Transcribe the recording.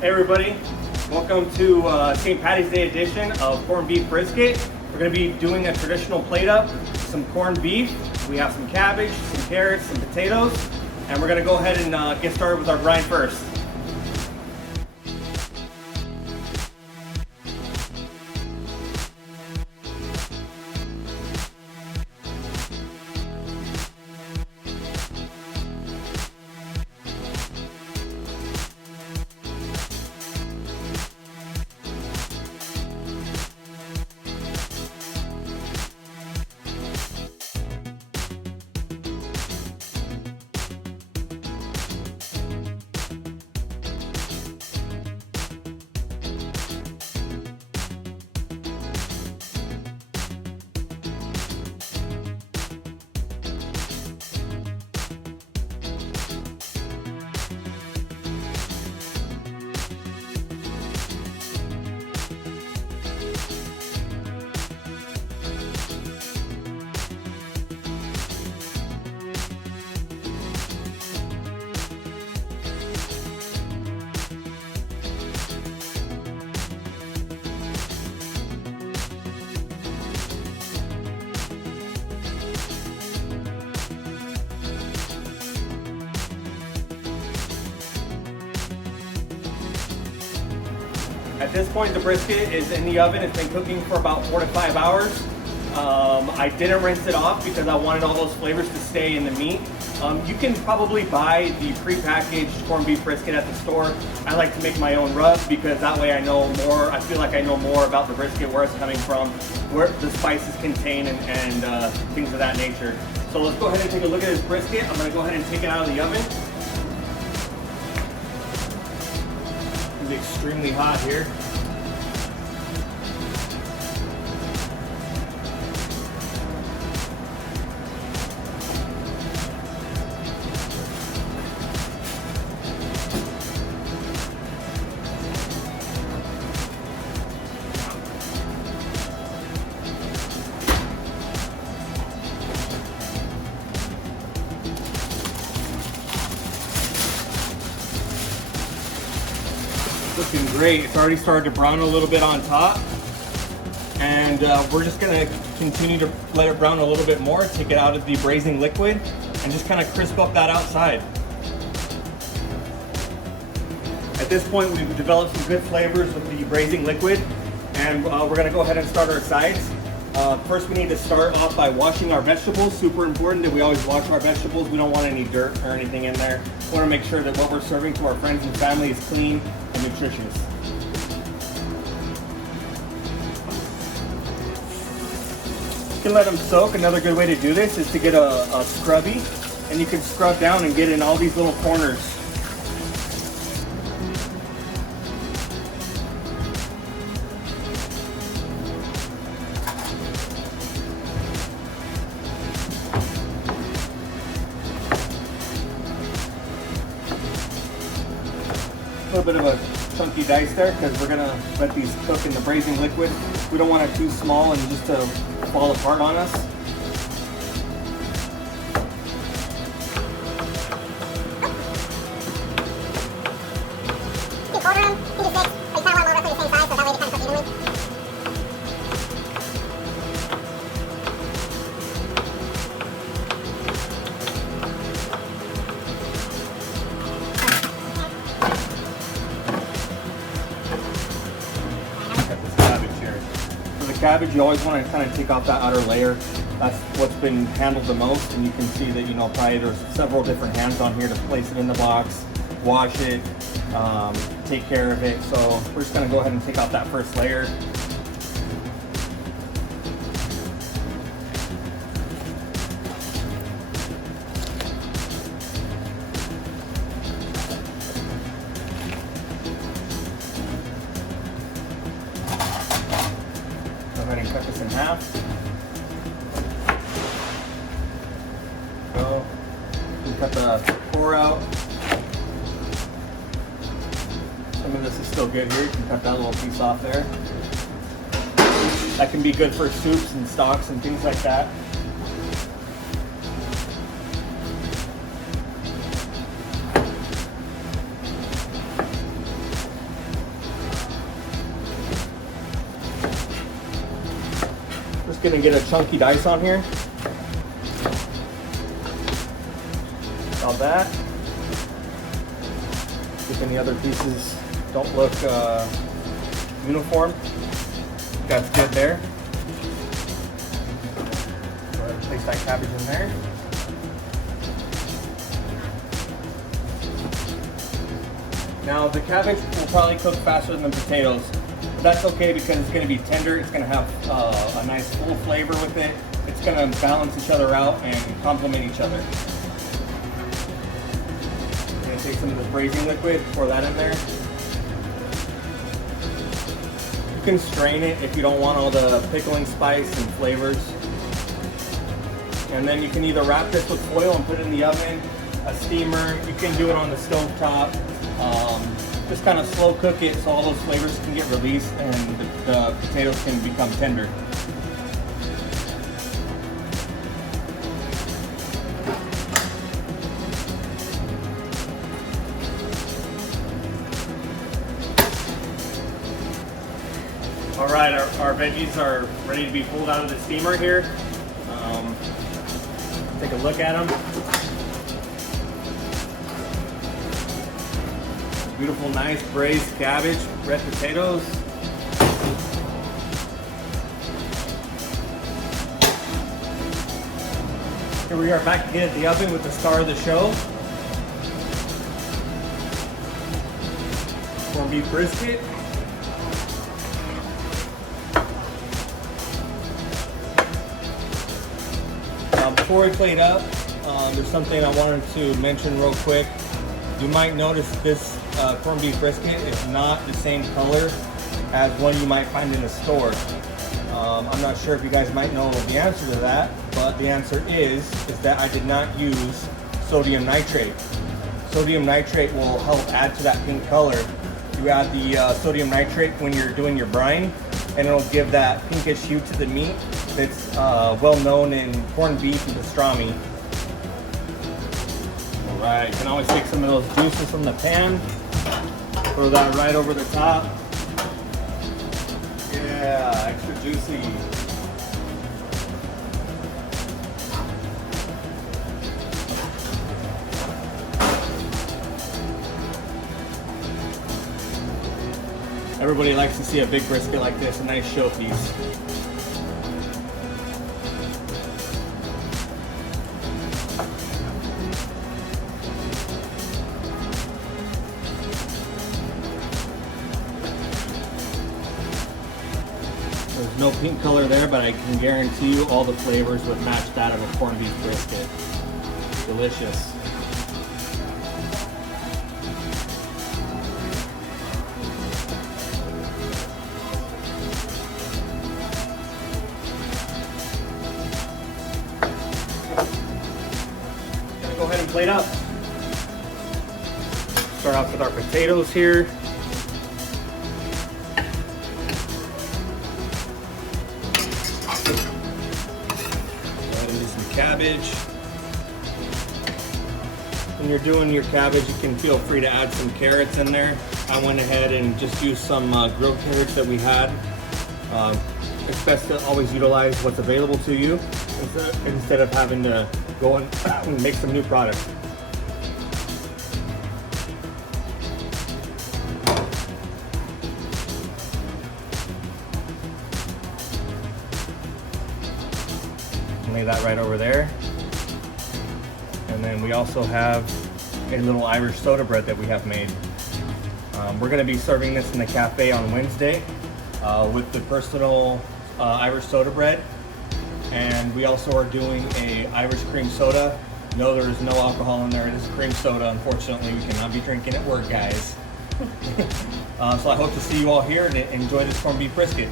Hey everybody, welcome to St. Patty's Day edition of corned beef brisket. We're going to be doing a traditional plate up, some corned beef. We have some cabbage, some carrots, some potatoes, and we're going to go ahead and get started with our grind first. At this point, the brisket is in the oven. It's been cooking for about 4 to 5 hours. I didn't rinse it off because I wanted all those flavors to stay in the meat. You can probably buy the prepackaged corned beef brisket at the store. I like to make my own rub because that way I know more. I feel like I know more about the brisket, where it's coming from, where the spices contain, and things of that nature. So let's go ahead and take a look at this brisket. I'm going to go ahead and take it out of the oven. It's extremely hot here. Looking great. It's already started to brown a little bit on top, and we're just going to continue to let it brown a little bit more, take it out of the braising liquid, and just kind of crisp up that outside. At this point, we've developed some good flavors with the braising liquid, and we're going to go ahead and start our sides. First, we need to start off by washing our vegetables. Super important that we always wash our vegetables. We don't want any dirt or anything in there. We want to make sure that what we're serving to our friends and family is clean and nutritious. You can let them soak. Another good way to do this is to get a scrubby, and you can scrub down and get in all these little corners. A little bit of a chunky dice there because we're going to let these cook in the braising liquid. We don't want it too small and just to fall apart on us. Cabbage, you always want to kind of take off that outer layer. That's what's been handled the most, and you can see that, you know, probably there's several different hands on here to place it in the box, wash it, take care of it. So we're just going to go ahead and take off that first layer. Go ahead and cut this in half. Go. We cut the core out. Some of this is still good here. You can cut that little piece off there. That can be good for soups and stocks and things like that. just gonna get a chunky dice on here. About that. If any other pieces don't look uniform, that's good there. Go ahead and place that cabbage in there. Now the cabbage will probably cook faster than the potatoes, but that's okay because it's going to be tender. It's going to have a nice full flavor with it. It's going to balance each other out and complement each other. I'm going to take some of this braising liquid, pour that in there. You can strain it if you don't want all the pickling spice and flavors. And then you can either wrap this with foil and put it in the oven, a steamer. You can do it on the stove top. Just kind of slow cook it so all those flavors can get released and the potatoes can become tender. All right, our veggies are ready to be pulled out of the steamer here. Take a look at them. Beautiful, nice braised cabbage, red potatoes. Here we are back again at the oven with the star of the show. Corned beef brisket. Before we plate up, there's something I wanted to mention real quick. You might notice this corned beef brisket is not the same color as one you might find in a store. I'm not sure if you guys might know the answer to that, but the answer is that I did not use sodium nitrate. Sodium nitrate will help add to that pink color. You add the sodium nitrate when you're doing your brine, and it'll give that pinkish hue to the meat that's well known in corned beef and pastrami. Alright, you can always take some of those juices from the pan, throw that right over the top. Yeah, extra juicy. Everybody likes to see a big brisket like this, a nice showpiece. There's no pink color there, but I can guarantee you all the flavors would match that of a corned beef brisket. Delicious. Gonna go ahead and plate up. Start off with our potatoes here. Cabbage. When you're doing your cabbage, you can feel free to add some carrots in there. I went ahead and just used some grilled carrots that we had. It's best to always utilize what's available to you instead of having to go and make some new product. Lay that right over there. And then we also have a little Irish soda bread that we have made. We're going to be serving this in the cafe on Wednesday with the personal Irish soda bread. And we also are doing a Irish cream soda. No, there is no alcohol in there. It is cream soda. Unfortunately, we cannot be drinking at work, guys. So I hope to see you all here and enjoy this corned beef brisket.